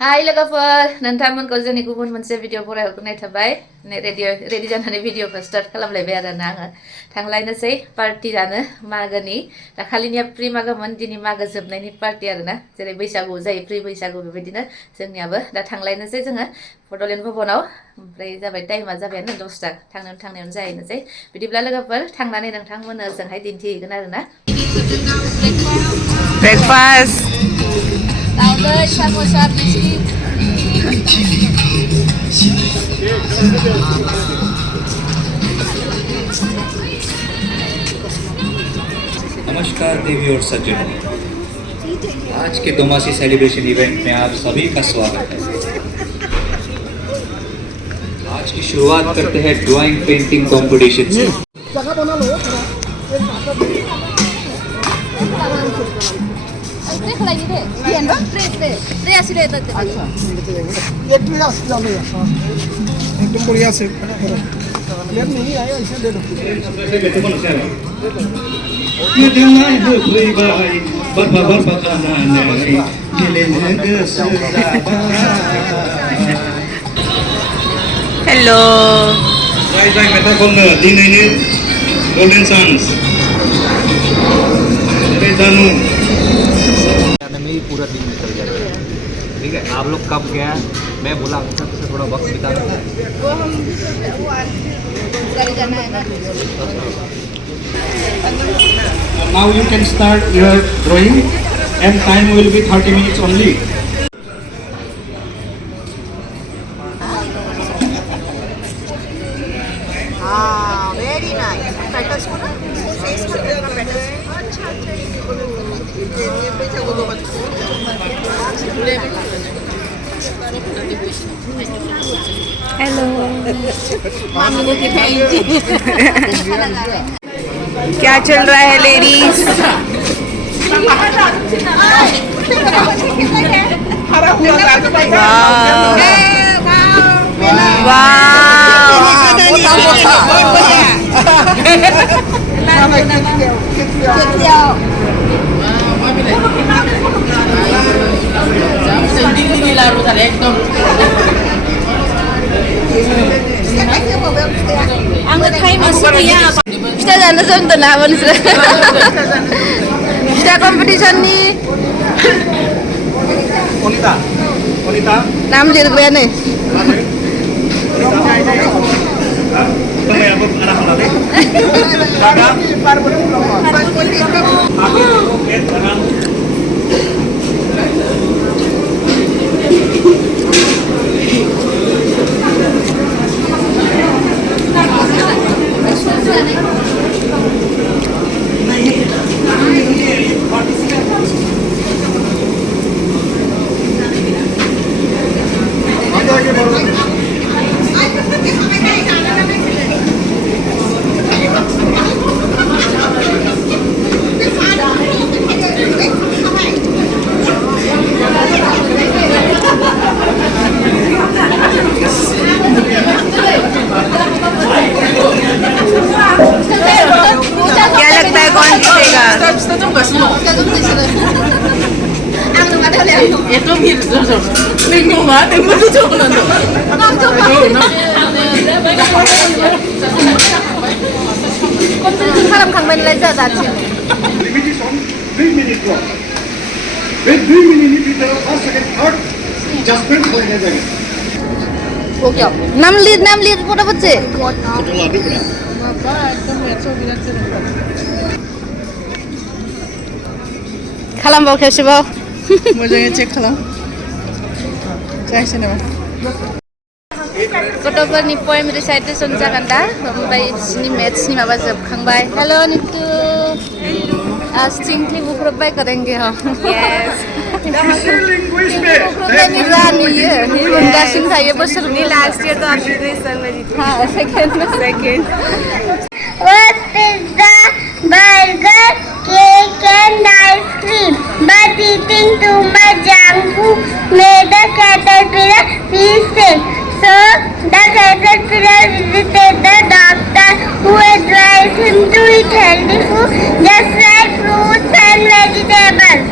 हाय लोगोफोर नोंथांमोनखौ जोंनि गुबुन मोनसे भिडिअ फरायहरनाय थाबाय रेडि जानानै भिडिअखौ स्टार्ट खालामलायबाय आरोना आङो थांलायनोसै पार्टि जानो मागोनि दाखालिनिया प्रि मागोमोन दिनै मागो जोबनायनि पार्टि आरोना जेरै बैसागु जायो प्रि बैसागु बेबायदिनो जोंनियाबो दा थांलायनोसै जोङो बड'लेण्ड भवनाव ओमफ्राय जाबाय टाइमा जाबायानो 10ता थांनायावनो जाहैनोसै बिदिब्ला लोगोफोर थांनानै नोंथांमोननो ओजोंहाय दिन्थिहैगोन आरोना ब्रेकफास्ट दावदै साम'सा बिस्किट नमस्कार देवी और सज्जनों, आज के दोमासी सेलिब्रेशन इवेंट में आप सभी का स्वागत है। आज की शुरुआत करते हैं ड्राइंग पेंटिंग कंपटीशन से। एकदम बढ़िया से प्लेट नहीं आया ऐसे दे दो ये दिन है कोई भाई बर पकाना नहीं दिले हेलो जाय मेथा खननो दिनैनि गोल्डन चान्स अरे जानू में ही पूरा दिन निकल जाएगा। ठीक है, आप लोग कब गया मैं बोला थोड़ा वक्त बिता रहा वो हम जाना है ना now you can start your drawing and time will be 30 minutes only. Very nice petals को ना फेस कर देना पेटल्स अच्छा हेलो क्या चल रहा है लेडीज आङो टाइमासो गैया फिथा जानो जोंदों ना मोनसे फिथा कम्पिटिसननि अनिता नाम लिरग्रायानो क्या लगता है कौन जीतेगा खालामखांबायनालाय जोंहा दासिम limit is on 3-minute clock बे 2 मिनिटनि भितराव फार्स्ट सेकेन्ड थार्ड जाजमेन्ट खालामनाय जागोन बगियाव नाम लिर फटाफटसे फट' लादोब्रा खालामबाव खेबसेबाव मोजाङै चेक खालाम जायासै नामा गथ'फोरनि पोएम रिसाइटेसन जागोन दा ओमफ्राय बिसिनि मेथ्सनि माबा जोबखांबाय हेल' नितु आज चिंख्ली बुख्रुबबाय करेंगे हम यस बुख्रुबनायनि जानुयो मोनगासिनो थायो बोसोरनि लास्ट ईयर तो आपने रेसन में जीती second What is the burger, cake and ice cream? But eating too much junk food made the caterpillar feel sick. So the caterpillar visited the doctor who advised him to eat healthy food just like fruits and vegetables.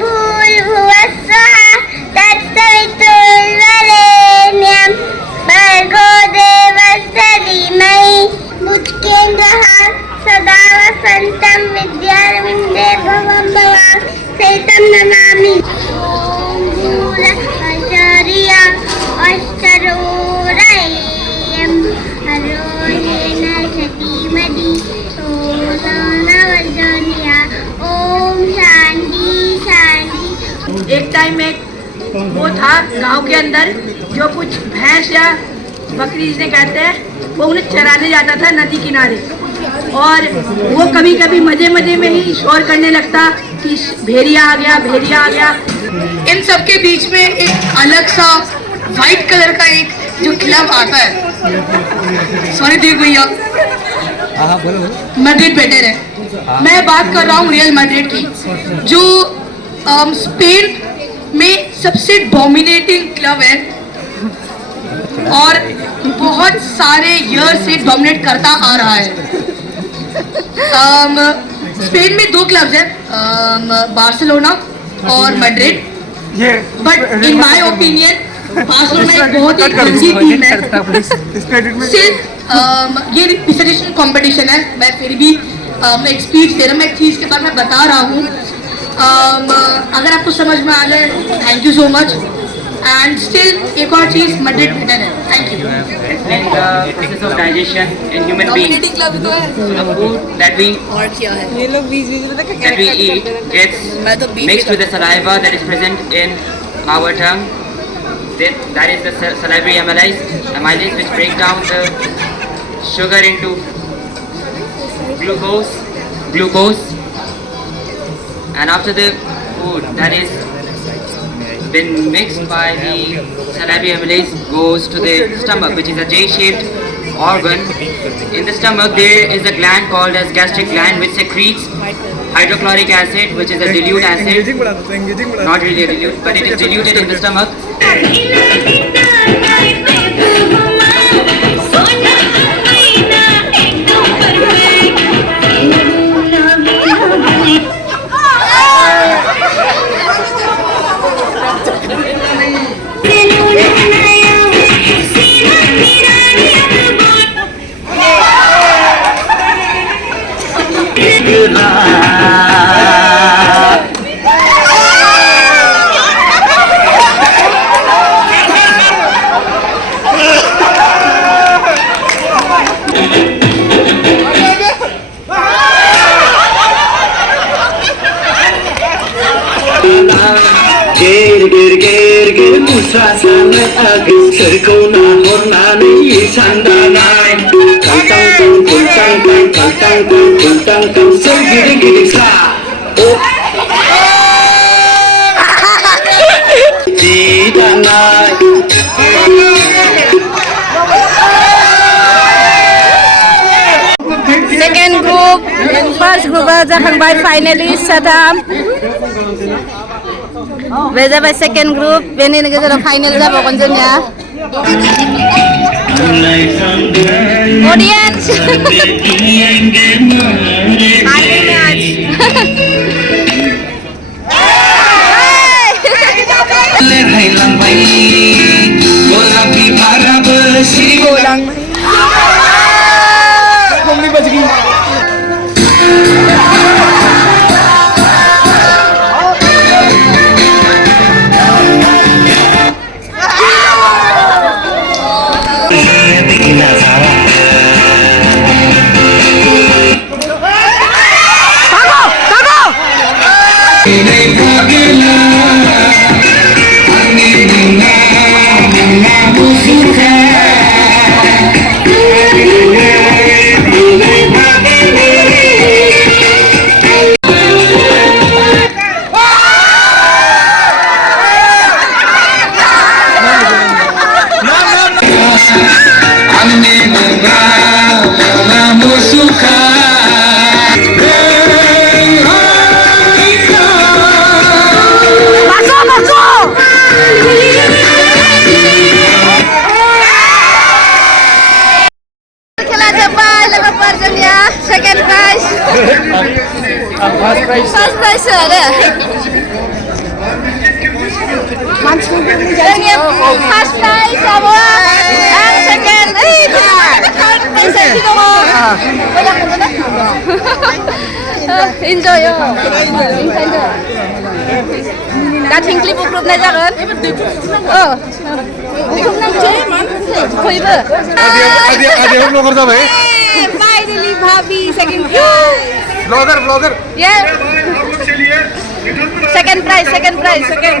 Bhul Bhuvaswaha, that's time में वो था गांव के अंदर जो कुछ भैंस या बकरी जिसे कहते हैं वो उन्हें चराने जाता था नदी किनारे, और वो कभी कभी मजे मजे में ही शोर करने लगता कि भेड़िया आ गया, भेड़िया आ गया। इन सब के बीच में एक अलग सा वाइट कलर का एक जो क्लब आता है, सॉरी देख भैया, मैड्रिड बेटर है। मैं बात कर रहा हूँ रियल मैड्रिड की, जो स्पेन में सबसे डोमिनेटिंग क्लब है और बहुत सारे ईयर से डोमिनेट करता आ रहा है। स्पेन में 2 क्लब्स हैं, बार्सिलोना और Madrid, but in my opinion Barcelona एक बहुत ही गंदी टीम है। सिर्फ ये रिप्रेजेंटेशन कंपटीशन है, मैं फिर भी एक स्पीच दे रहा हूँ, मैं एक चीज़ के बारे में बता रहा हूँ, अगर आपको समझ में आ जाए thank you so much. And still एक और चीज़ मैड्रिड बेटर है। Thank you. Process of digestion in human beings. So the food that we eat gets mixed with the saliva that is present in our tongue. That is the salivary amylase which break down the sugar into glucose, and after the food that is been mixed by the salivary amylase goes to the stomach, which is a J-shaped organ. In the stomach there is a gland called as gastric gland which secretes hydrochloric acid, which is a dilute acid, not really a dilute, but it is diluted in the stomach. Ger musra sana agus serkau na hornani sandanai kantang sergiri sa Second group, first group जाखांबाय finalist साथाम, बे जाबाय second group, बेनि गेजेराव final जाबावगोन जोंनिया। Audience हारगोन match First prize ada. First prize semua. Yang second, enjoy yo. Gathing clip group na jalan. Oh. Group na cuy, koiba. Ada vlogger dah bhai. Finally, Bhabhi second prize. Vlogger. Yeah. आप लोग चलिए Second prize. Okay.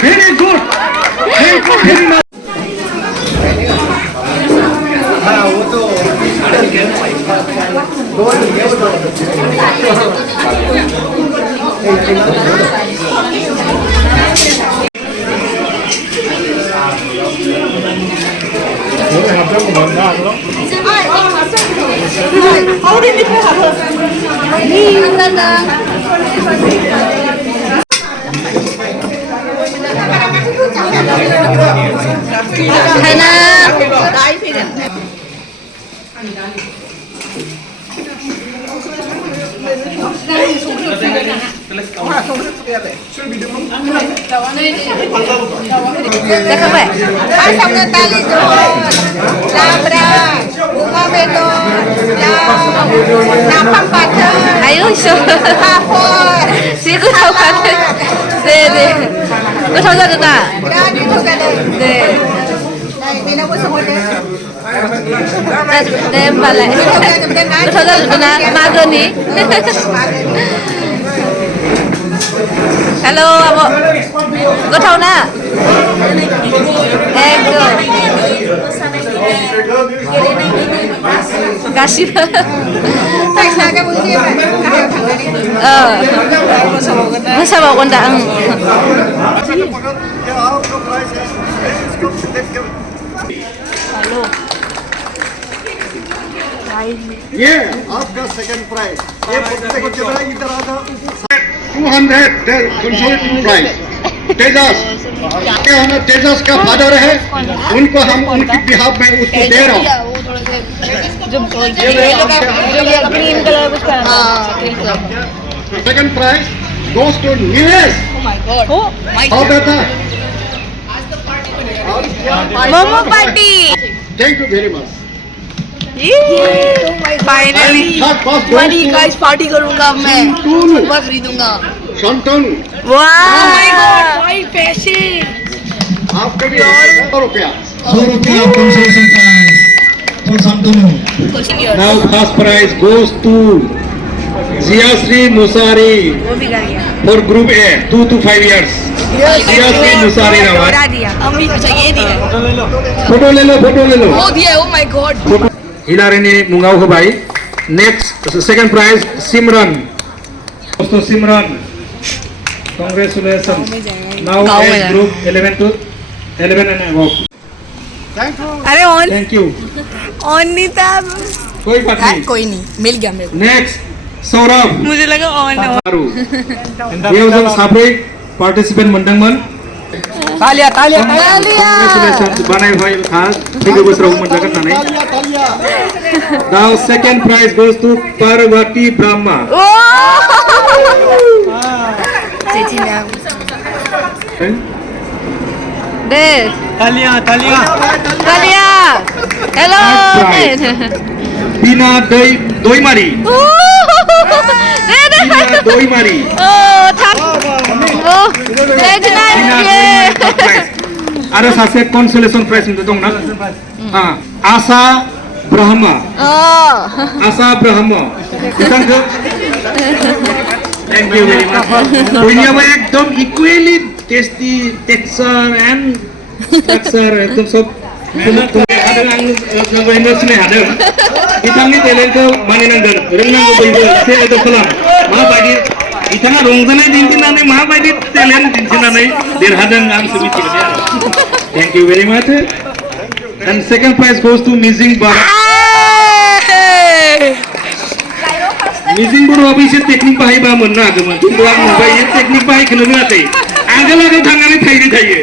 Very good. Very good. Very much. 아유, 지금 네. 고통사주다. 네. 네, 말래. 고통사주다. 마그니. Hello, abo. 고통나. Kasih. Masa bawa kondak. ये आपका second prize ये देखो जरा इधर आ जाओ 200 कंसोलिडेटेड प्राइज तेजस ये हम तेजस का फादर है उनको हम उनकी बिहाफ में उसको दे रहा हूँ second prize goes to Nilesh how बेटा momo party. Thank you very much Finally. Money guys party करूंगा मैं मैं खरीदूंगा शांतनु Wow. भाई पैसे आपका भी 100 रुपया 100 rupiah consolation prize for Santanu. Now first prize goes to Ziyasri Musari for group A 2 to 5 years. Ziyasri Musari नाम है. अम्मी अच्छा ये दिया फोटो ले लो. वो दिया oh my god हिलारिनी मुंगाव होबाय. Next second prize Simran. दोस्तों Simran. Congratulations. Now age group 11 to 11 and above. अरे ऑन Thank you. ऑन नहीं था कोई बात नहीं. कोई नहीं मिल गया मेरे Next Saurabh. मुझे लगा on Baru. Dia usah sabrik participant mendengman. Talya Congratulations Banai Bhai khas 3 बोसोराव मोनजागोन होननानै. Now second prize goes to Parvati Brahma. 네. Talya Talia. Hello. Bina Doi Mari. Bina Doi Mari. Very nice. Ada sase consolation prize itu dong nak. Asa Brahma. Asa Brahma. Kita ke? Thank you very much. Punya ekdom equally tasty texture and ekdom sob. Ada yang ngebahin ada. Kita ni talent mana nanggar, renang beribu. Saya itu pelan. Maaf lagi. Kita rongzane dintinane maaf lagi talent dintinane derhadan am semiti kerja. Thank you very much. And second prize goes to Mizing Bar. मिजिं बर'आबो एसे technique बाहायबा मोननो हागौमोन खिन्थु आं नुबाय बे technique बाहायखौनो रोङाखै आगोल थांनानै थाइनै थायो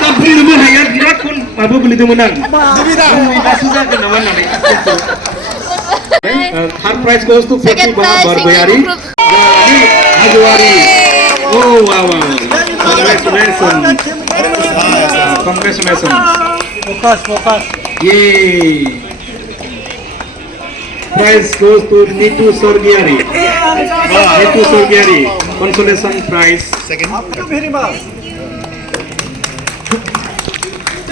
दा बुंनोबो हाया बिराद माबा गोलैदोंमोन आं गासै जागोन नामा होननानै third prize goes to Pratibha Bargayary हाजवारी oh wow congratulations focus yay prize goes to Nitu Sorgiari consolation prize second very much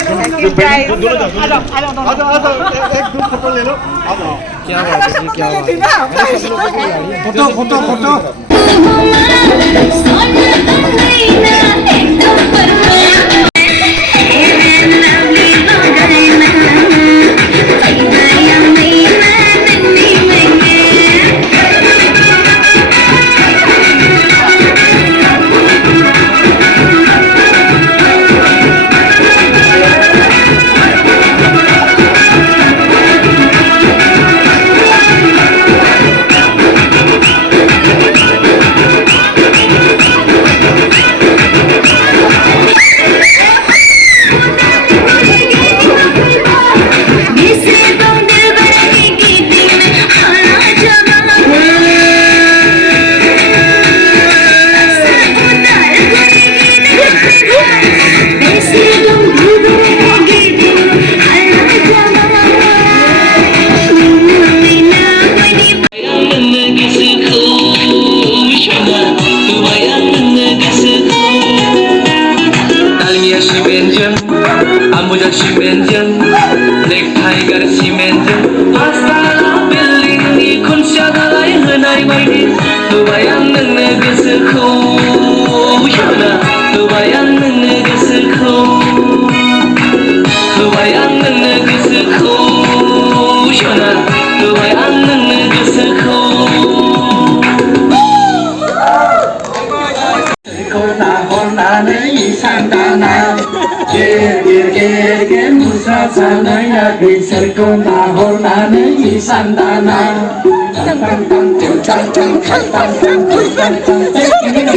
Second prize. एक ग्रुप फोटो ले लो क्या बात है क्या photo Ambuja simenjen, nek tiger simenjen, pastala building ni kunci dalai henai baidi, tubayang nene geseku, yana, tubayang nene geseku, tubayang nene geseku, yana, tubayang nene geseku. Kona kona nei sandana. Ger musa sanaya geser kona hornane isandana tang tang tang tang tang tang tang tang tang